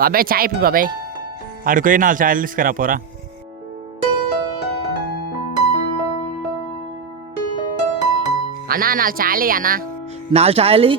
బాబాయ్ చాయ్ పి బాబాయ్. అడుకోయి 4 ఛాయలు తీసుకురా పోరా. అన్నా 4 చాయలు అన్నా. 4 ఛాయలు.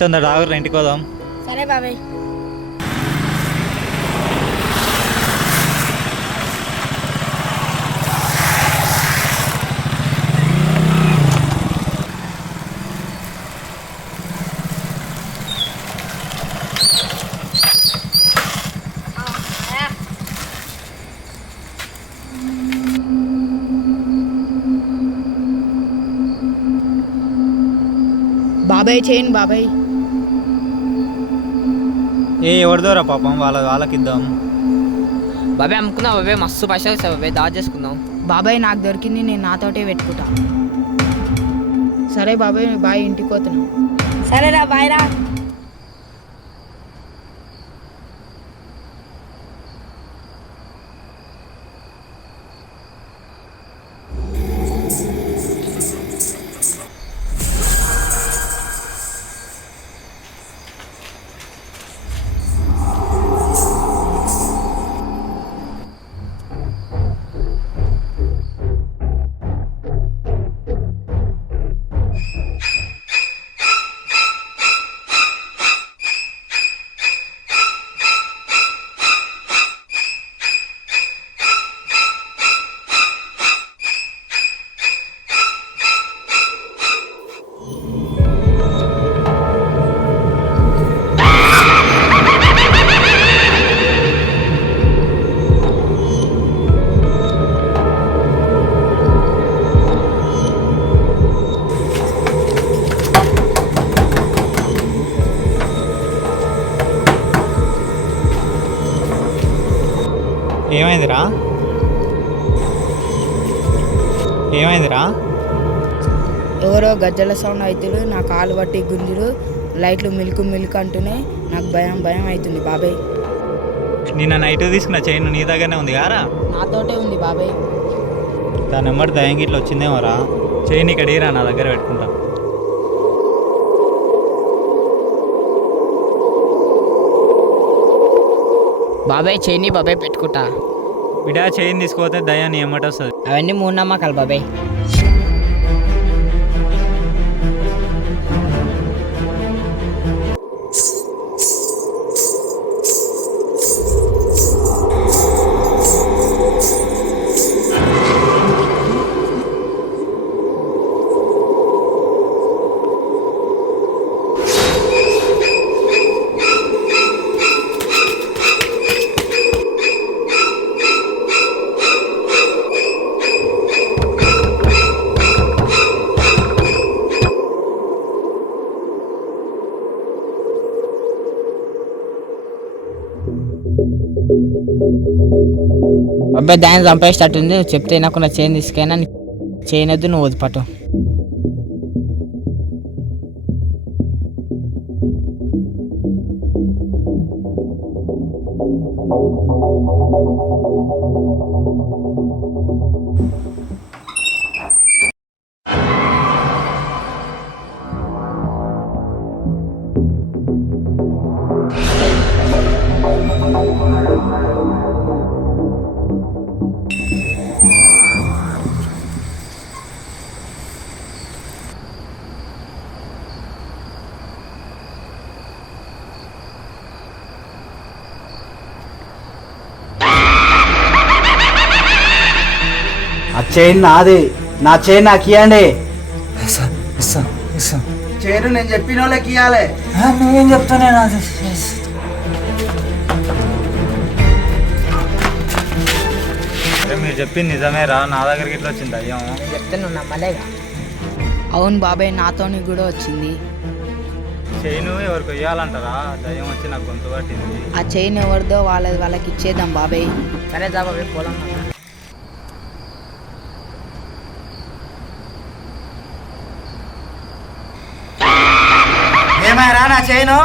తొందర రాగురా, ఇంటికి పోదాం. సరే బాబాయ్. బాబాయ్ చేయను బాబాయ్. ఎవరిదోరా పాపం, వాళ్ళకి ఇద్దాం. బాబాయ్ అమ్ముకుందాం బాబాయ్, మస్తు పైసలు వస్తాయి బాబాయ్, దాచి చేసుకుందాం. బాబాయ్ నాకు దొరికింది, నేను నాతోటే పెట్టుకుంటా. సరే బాబాయ్, బాయ్, ఇంటికి పోతున్నా. సరేరా, బాయ్ రా. ఏమైందిరా? ఎవరో గజ్జల సౌండ్ అవుతుడు, నా కాలు పట్టి గుంజుడు, లైట్లు మిల్కు మిల్క్ అంటూనే నాకు భయం భయం అవుతుంది బాబాయ్. నిన్న నైట్ తీసుకున్న చైన్ నీ దగ్గరనే ఉంది కారా? నాతోటే ఉంది బాబాయ్. దాని నెంబర్ దయం గిట్ల వచ్చిందేమోరా. చైన్ ఇక్కడ ఏరా, నా దగ్గర పెట్టుకుంటా. బాబాయ్ చైని బాబాయ్ పెట్టుకుంటా. బిడా చైన్ తీసుకుపోతే దయాన్ని ఏమట వస్తుంది. అవన్నీ మూఢనమ్మకాలు బాబాయ్. అబ్బాయి దాన్ని చంపేసేటట్టుంది, చెప్తే నాకు నా చైన్ తీసుకైనా చైన్ వద్దు, నువ్వు వదిపట్టు. చైన్ నాది, నా చైన్ నాకు ఇవ్వండి. చైన్ నేను చెప్పిన వాళ్ళకి ఇవ్వాలి. నువ్వేం చెప్తానే నాది. మీరు చెప్పింది నిజమేరా, నా దగ్గరికి ఇట్లా వచ్చింది అయ్యో. చెప్తే నువ్వు నమ్మలేగా. అవును బాబాయ్, నాతోని కూడా వచ్చింది. చైన్ ఎవరికి ఇవ్వాలంటారా? దయ్యం వచ్చి నాకు గొంతు పట్టింది. ఆ చైన్ ఎవరిదో వాళ్ళకి ఇచ్చేద్దాం బాబాయ్. సరే దా బాబాయ్, పోదాం. ఏమైనా నా చైను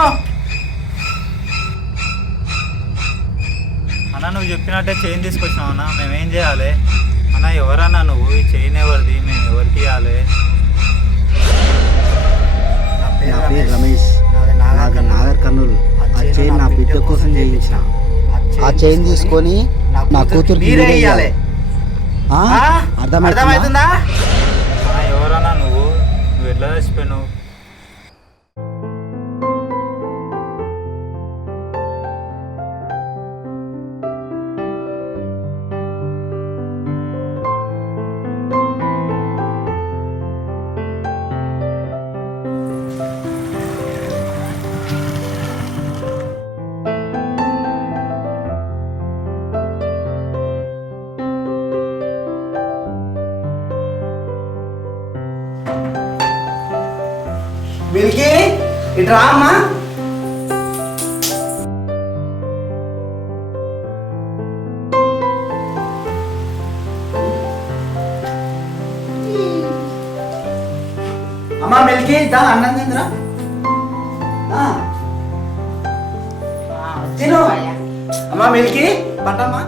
అన్న నువ్వు చెప్పినట్టే చైన్ తీసుకొచ్చినావు అన్న మేమేం చేయాలి అన్న ఎవరన్నా నువ్వు ఈ చైన్ ఎవరిది మేము ఎవరికి ఇవ్వాలి నా పేరు రమేష్ నాది నాగర్ కర్నూలు ఆ చైన్ నా బిడ్డ కోసం చేయించిన ఆ చైన్ తీసుకొని నా కూతురు మీరే ఇయ్యాలి అర్థమవుతుందా అన్న ఎవరన్నా నువ్వు ఎట్లా చచ్చిపోయావు మిల్కీ ఇటు రా అమ్మా అమ్మా మిల్కీ దా అన్నం తిందిరా తిను అమ్మా మిల్కీ పట్టమ్మా